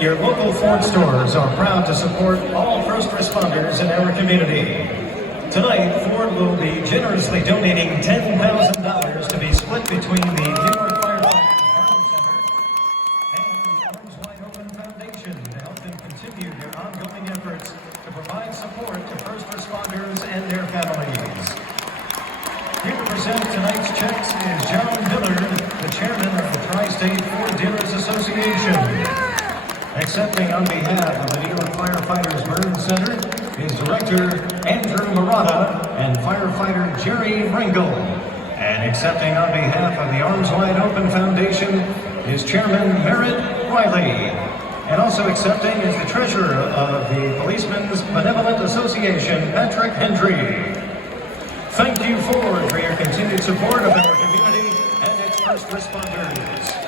your local Ford stores are proud to support all first responders in our community. Tonight, Ford will be generously donating $10,000 to be split between the Newark Firefighters Burn Center and the Arms Wide Open Foundation to help them continue their ongoing efforts to provide support to first responders and their families. Here to present tonight's checks is John Dillard, the chairman of the Tri-State Ford Dealers Association. Accepting on behalf of the New York Firefighters Burn Center is Director Andrew Murata and firefighter Jerry Ringel. And accepting on behalf of the Arms Wide Open Foundation is Chairman Merritt Riley. And also accepting is the treasurer of the Policemen's Benevolent Association, Patrick Hendry. Thank you, Ford, for your continued support of our community and its first responders.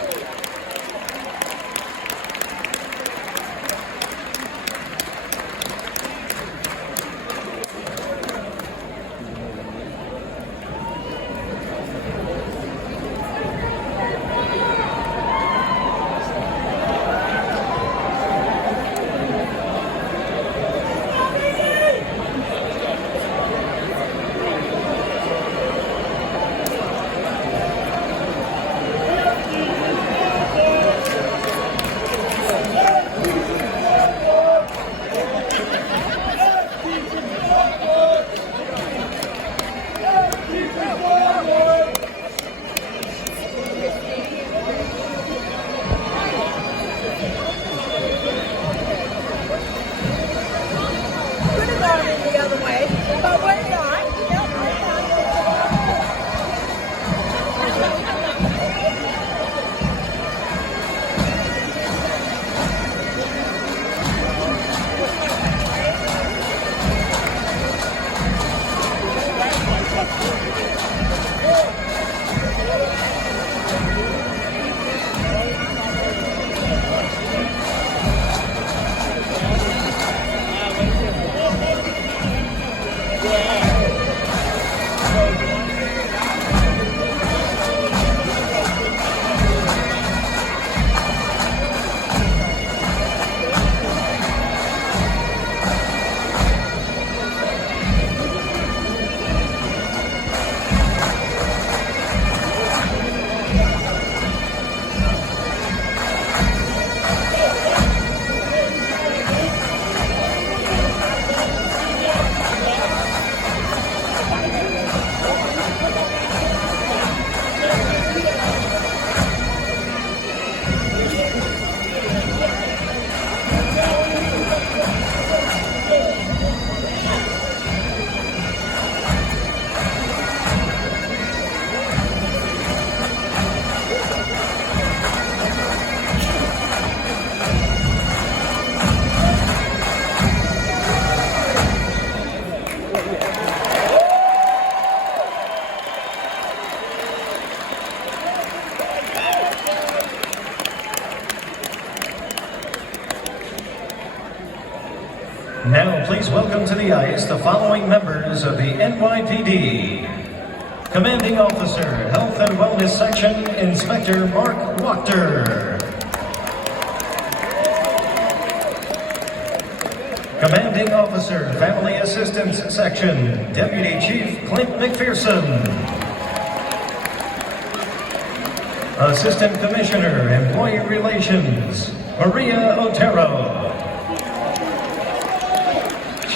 Now, please welcome to the ice the following members of the NYPD. Commanding Officer, Health and Wellness Section, Inspector Mark Wachter. Commanding Officer, Family Assistance Section, Deputy Chief Clint McPherson. Assistant Commissioner, Employee Relations, Maria Otero.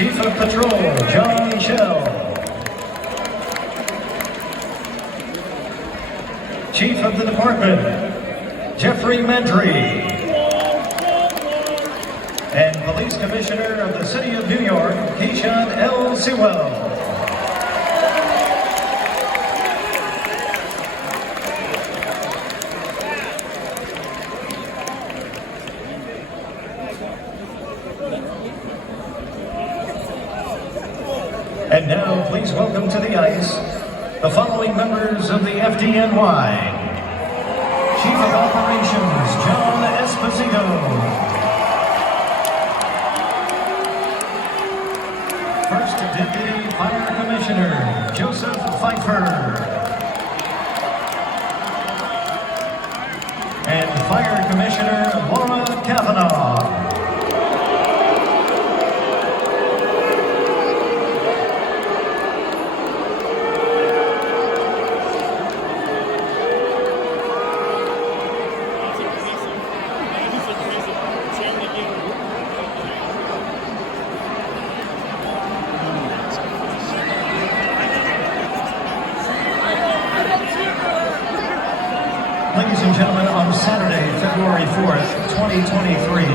Chief of Patrol, John Shell. Chief of the Department, Jeffrey Mandry. And Police Commissioner of the City of New York, Keyshawn L. Sewell. And now, please welcome to the ice the following members of the FDNY. Chief of Operations, John Esposito. First Deputy Fire Commissioner, Joseph Pfeiffer. And Fire Commissioner, Laura Kavanaugh. and gentlemen, on Saturday, February 4th, 2023,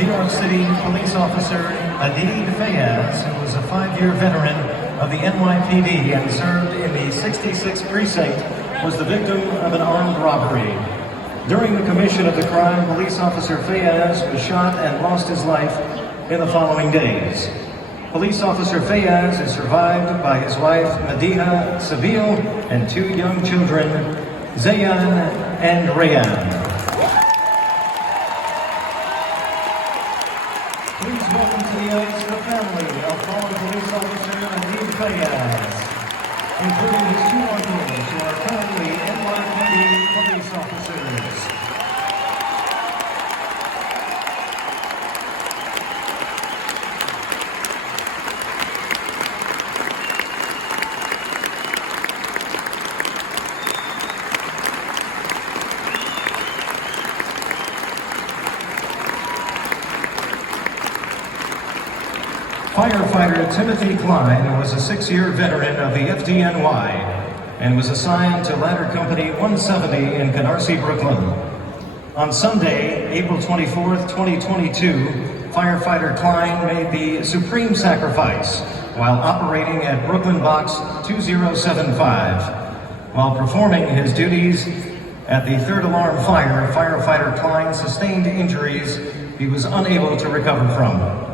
New York City police officer Adid Fayaz, who was a 5-year veteran of the NYPD and served in the 66th precinct, was the victim of an armed robbery. During the commission of the crime, police officer Fayaz was shot and lost his life in the following days. Police officer Fayaz is survived by his wife Madiha Sabil and 2 young children, Zayan and Rayan. Please welcome to the extra family of fallen police officer Adid Fayaz, including his 2 uncles who are currently NYPD police officers. Firefighter Timothy Klein was a 6-year veteran of the FDNY and was assigned to Ladder Company 170 in Canarsie, Brooklyn. On Sunday, April 24th, 2022, firefighter Klein made the supreme sacrifice while operating at Brooklyn Box 2075. While performing his duties at the 3rd alarm fire, firefighter Klein sustained injuries he was unable to recover from.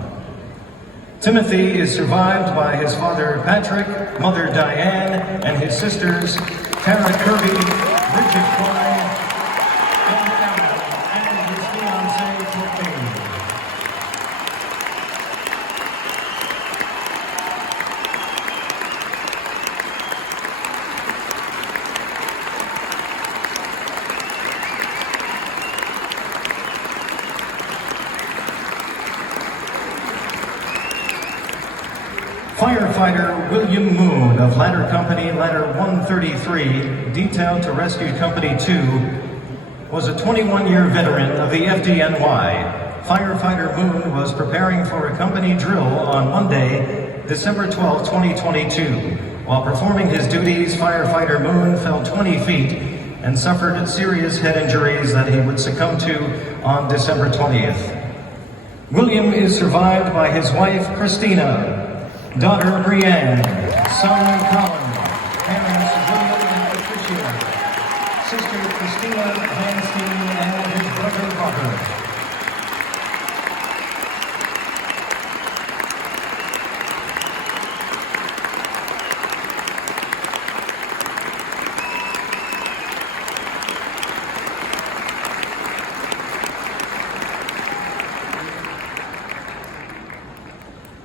Timothy is survived by his father Patrick, mother Diane, and his sisters Tara Kirby, Bridget Klein, and Emma, and his fiancée Courtney. Firefighter William Moon of Ladder Company Ladder 133, detailed to Rescue Company 2, was a 21-year veteran of the FDNY. Firefighter Moon was preparing for a company drill on Monday, December 12, 2022. While performing his duties, firefighter Moon fell 20 feet and suffered serious head injuries that he would succumb to on December 20th. William is survived by his wife Christina, daughter Brianne, son Colin, parents William and Patricia, sister Christina Vanstein, and his brother Robert.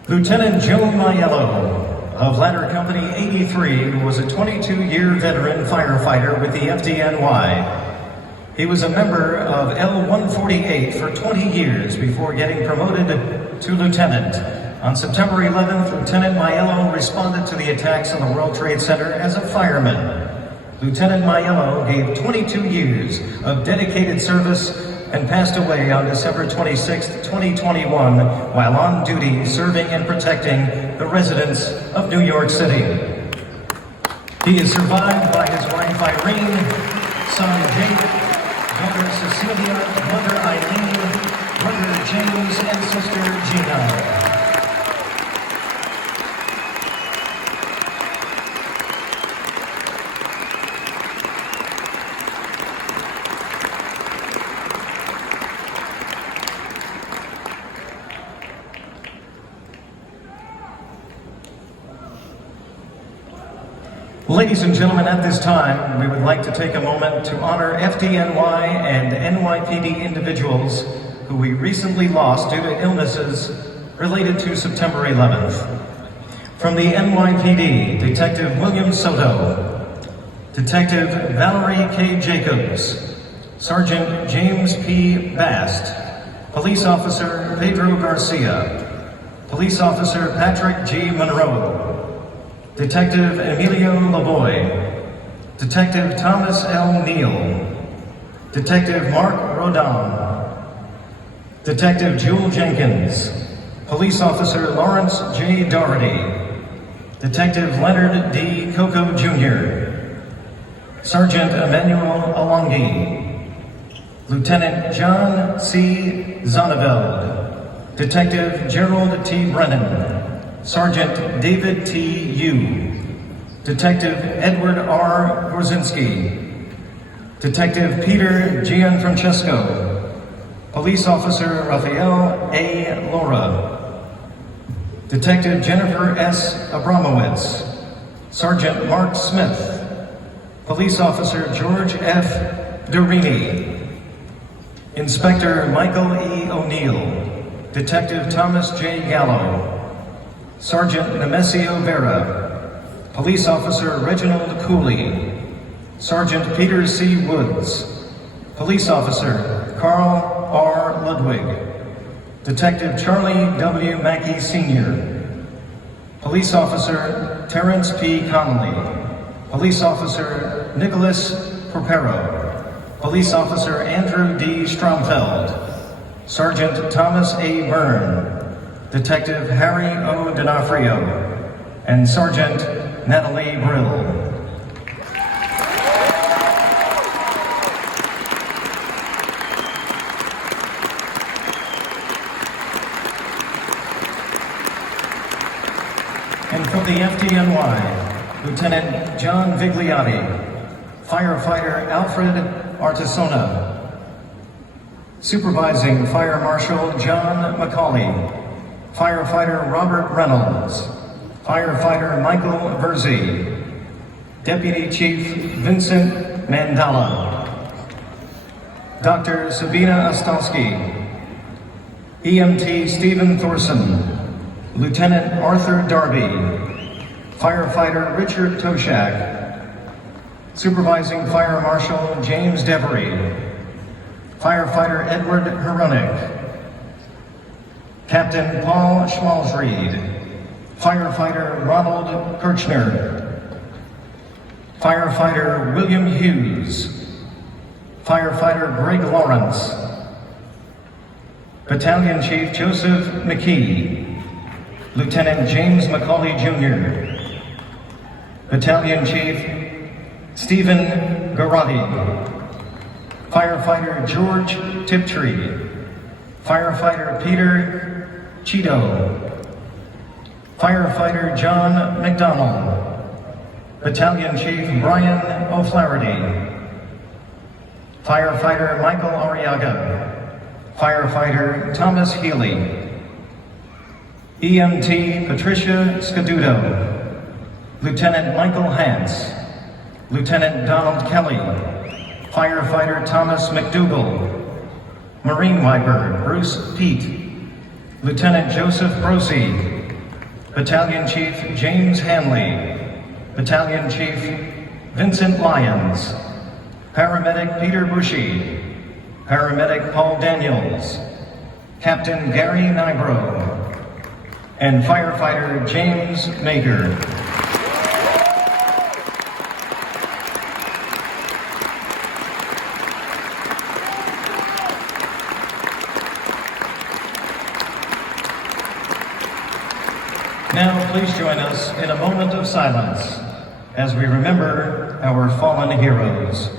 Lieutenant Joe Maiello of Ladder Company 83 was a 22-year veteran firefighter with the FDNY. He was a member of L-148 for 20 years before getting promoted to lieutenant. On September 11th, Lieutenant Maiello responded to the attacks on the World Trade Center as a fireman. Lieutenant Maiello gave 22 years of dedicated service and passed away on December 26, 2021, while on duty serving and protecting the residents of New York City. He is survived by his wife Irene, son Jake, daughter Cecilia, mother Eileen, brother James, and sister Gina. Ladies and gentlemen, at this time, we would like to take a moment to honor FDNY and NYPD individuals who we recently lost due to illnesses related to September 11th. From the NYPD, Detective William Soto, Detective Valerie K. Jacobs, Sergeant James P. Bast, Police Officer Pedro Garcia, Police Officer Patrick G. Monroe, Detective Emilio Lavoy, Detective Thomas L. Neal, Detective Mark Rodin, Detective Jewel Jenkins, Police Officer Lawrence J. Doherty, Detective Leonard D. Coco Jr., Sergeant Emmanuel Alongi, Lieutenant John C. Zonneveld, Detective Gerald T. Brennan, Sergeant David T. Yu, Detective Edward R. Gorzinski, Detective Peter Gianfrancesco, Police Officer Rafael A. Laura, Detective Jennifer S. Abramowitz, Sergeant Mark Smith, Police Officer George F. Durini, Inspector Michael E. O'Neill, Detective Thomas J. Gallo, Sergeant Nemesio Vera, Police Officer Reginald Cooley, Sergeant Peter C. Woods, Police Officer Carl R. Ludwig, Detective Charlie W. Mackey Sr., Police Officer Terrence P. Connolly, Police Officer Nicholas Porpero, Police Officer Andrew D. Stromfeld, Sergeant Thomas A. Byrne, Detective Harry O. D'Onofrio, and Sergeant Natalie Brill. And from the FDNY, Lieutenant John Vigliotti, Firefighter Alfred Artisona, Supervising Fire Marshal John McCauley, Firefighter Robert Reynolds, Firefighter Michael Verzi, Deputy Chief Vincent Mandala, Dr. Sabina Ostolsky, EMT Stephen Thorson, Lieutenant Arthur Darby, Firefighter Richard Toshak, Supervising Fire Marshal James Devery, Firefighter Edward Heronick, Captain Paul Schmalzried, Firefighter Ronald Kirchner, Firefighter William Hughes, Firefighter Greg Lawrence, Battalion Chief Joseph McKee, Lieutenant James McCauley Jr., Battalion Chief Stephen Garotti, Firefighter George Tiptree, Firefighter Peter Cheeto, Firefighter John McDonald, Battalion Chief Brian O'Flaherty, Firefighter Michael Arriaga, Firefighter Thomas Healy, EMT Patricia Scaduto, Lieutenant Michael Hance, Lieutenant Donald Kelly, Firefighter Thomas McDougall, Marine Wiper Bruce Peet, Lieutenant Joseph Brosey, Battalion Chief James Hanley, Battalion Chief Vincent Lyons, Paramedic Peter Bushy, Paramedic Paul Daniels, Captain Gary Nybro, and Firefighter James Maker. Now, please join us in a moment of silence as we remember our fallen heroes.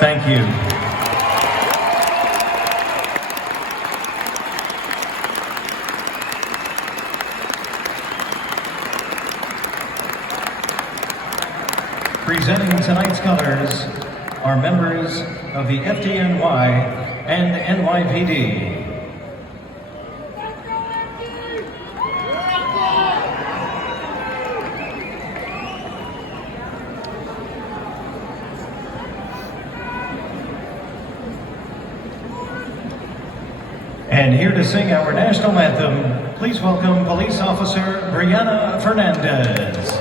Thank you. Presenting tonight's colors are members of the FDNY and NYPD. And here to sing our national anthem, please welcome Police Officer Brianna Fernandez.